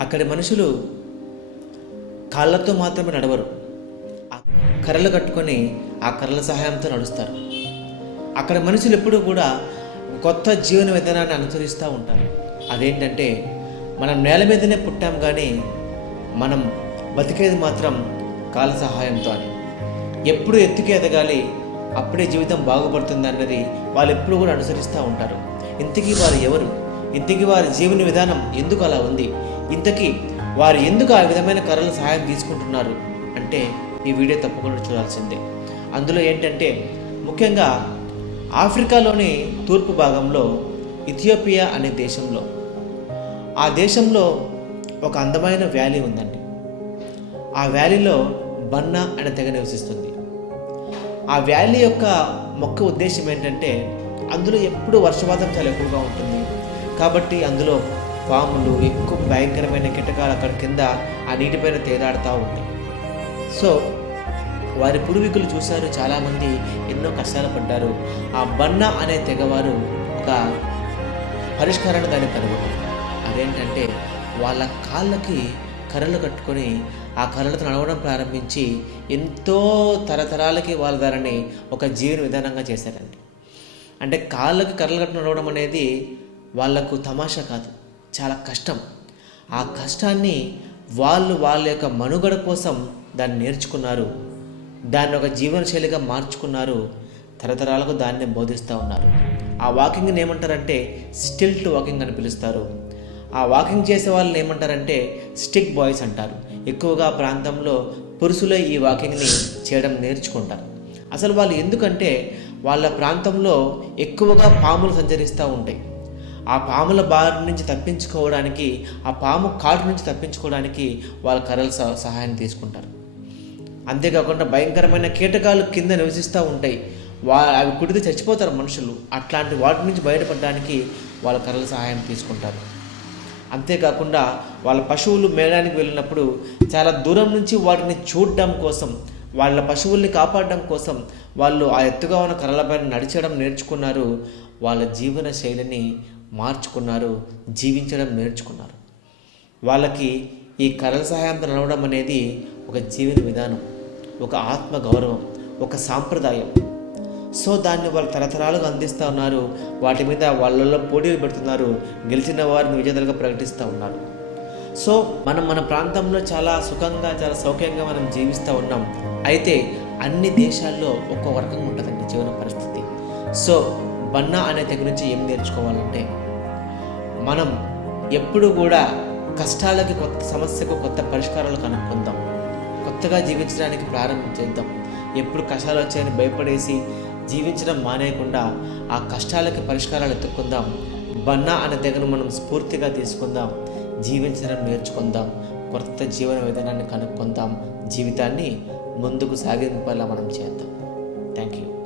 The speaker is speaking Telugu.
అక్కడి మనుషులు కాళ్ళతో మాత్రమే నడవరు. ఆ కర్రలు కట్టుకొని ఆ కర్రల సహాయంతో నడుస్తారు. అక్కడ మనుషులు ఎప్పుడూ కూడా కొత్త జీవన విధానాన్ని అనుసరిస్తూ ఉంటారు. అదేంటంటే మనం నేల మీదనే పుట్టాం కానీ మనం బతికేది మాత్రం కాళ్ళ సహాయంతో అని ఎప్పుడు ఎత్తుకి ఎదగాలి అప్పుడే జీవితం బాగుపడుతుంది అన్నది వాళ్ళు ఎప్పుడు కూడా అనుసరిస్తూ ఉంటారు. ఇంతకీ వారు ఎవరు? ఇంతకీ వారి జీవన విధానం ఎందుకు అలా ఉంది? ఇంతకీ వారు ఎందుకు ఆ విధమైన కర్రల సహాయం తీసుకుంటున్నారు? అంటే ఈ వీడియో తప్పకుండా చూడాల్సిందే. అందులో ఏంటంటే ముఖ్యంగా ఆఫ్రికాలోని తూర్పు భాగంలో ఇథియోపియా అనే దేశంలో ఆ దేశంలో ఒక అందమైన వ్యాలీ ఉందండి. ఆ వ్యాలీలో బన్నా అనే తెగ నివసిస్తుంది. ఆ వ్యాలీ యొక్క మొక్క ఉద్దేశం ఏంటంటే అందులో ఎప్పుడు వర్షపాతం చాలా ఎక్కువగా ఉంటుంది. కాబట్టి అందులో పాములు ఎక్కువ భయంకరమైన కీటకాలు అక్కడ కింద ఆ నీటిపైన తేలాడుతూ ఉంటాయి సో వారి పూర్వీకులు చూశారు చాలామంది ఎన్నో కష్టాలు పడ్డారు. ఆ బన్న అనే తెగవారు ఒక పరిష్కారాన్ని దాన్ని కనుగొన్నారు. అదేంటంటే వాళ్ళ కాళ్ళకి కర్రలు కట్టుకొని ఆ కర్రలతో నడవడం ప్రారంభించి ఎంతో తరతరాలకి వాళ్ళ దానిని ఒక జీవన విధానంగా చేశారండి. అంటే కాళ్ళకి కర్రలు కట్టుకుని నడవడం అనేది వాళ్ళకు తమాషా కాదు. చాలా కష్టం. ఆ కష్టాన్ని వాళ్ళు వాళ్ళ యొక్క మనుగడ కోసం దాన్ని నేర్చుకున్నారు. దాన్ని ఒక జీవనశైలిగా మార్చుకున్నారు. తరతరాలకు దాన్ని బోధిస్తూ ఉన్నారు. ఆ వాకింగ్ని ఏమంటారంటే స్టిల్ట్ వాకింగ్ అని పిలుస్తారు. ఆ వాకింగ్ చేసే వాళ్ళని ఏమంటారంటే స్టిక్ బాయ్స్ అంటారు. ఎక్కువగా ప్రాంతంలో పురుషులే ఈ వాకింగ్ని చేయడం నేర్చుకుంటారు. అసలు వాళ్ళు ఎందుకంటే వాళ్ళ ప్రాంతంలో ఎక్కువగా పాములు సంచరిస్తూ ఉంటాయి. ఆ పాముల బారి నుంచి తప్పించుకోవడానికి ఆ పాము కాటు నుంచి తప్పించుకోవడానికి వాళ్ళ కర్రల సహ- సహాయం తీసుకుంటారు. అంతేకాకుండా భయంకరమైన కీటకాలు కింద నివసిస్తూ ఉంటాయి. వా అవి కుడితే చచ్చిపోతారు మనుషులు. అట్లాంటి వాటి నుంచి బయటపడడానికి వాళ్ళ కర్రల సహాయం తీసుకుంటారు. అంతేకాకుండా వాళ్ళ పశువులు మేడానికి వెళ్ళినప్పుడు చాలా దూరం నుంచి వాటిని చూడడం కోసం వాళ్ళ పశువుల్ని కాపాడడం కోసం వాళ్ళు ఆ ఎత్తుగా ఉన్న కర్రలపైన నడిచడం నేర్చుకున్నారు. వాళ్ళ జీవన శైలిని మార్చుకున్నారు జీవించడం నేర్చుకున్నారు. వాళ్ళకి ఈ కళల సహాయంతో నడవడం అనేది ఒక జీవిత విధానం ఒక ఆత్మ గౌరవం ఒక సాంప్రదాయం. సో దాన్ని వాళ్ళు తరతరాలుగా అందిస్తూ ఉన్నారు. వాటి మీద వాళ్ళల్లో పోటీలు పెడుతున్నారు. గెలిచిన వారిని విజేతలుగా ప్రకటిస్తూ ఉన్నారు. సో మనం మన ప్రాంతంలో చాలా సుఖంగా చాలా సౌఖ్యంగా మనం జీవిస్తూ ఉన్నాం. అయితే అన్ని దేశాల్లో ఒక్కో రకంగా ఉంటుందండి జీవన పరిస్థితి. సో బన్నా అనే తెగ నుంచి ఏం నేర్చుకోవాలంటే మనం ఎప్పుడు కూడా కష్టాలకి కొత్త సమస్యకు కొత్త పరిష్కారాలు కనుక్కుందాం. కొత్తగా జీవించడానికి ప్రారంభించేద్దాం ఎప్పుడు కష్టాలు వచ్చాయని భయపడేసి జీవించడం మానేయకుండా ఆ కష్టాలకి పరిష్కారాలు ఎత్తుక్కుందాం. బన్నా అనే తెగను మనం స్ఫూర్తిగా తీసుకుందాం. జీవించడం నేర్చుకుందాం. కొత్త జీవన విధానాన్ని కనుక్కుందాం. జీవితాన్ని ముందుకు సాగింపేలా మనం చేద్దాం. Thank you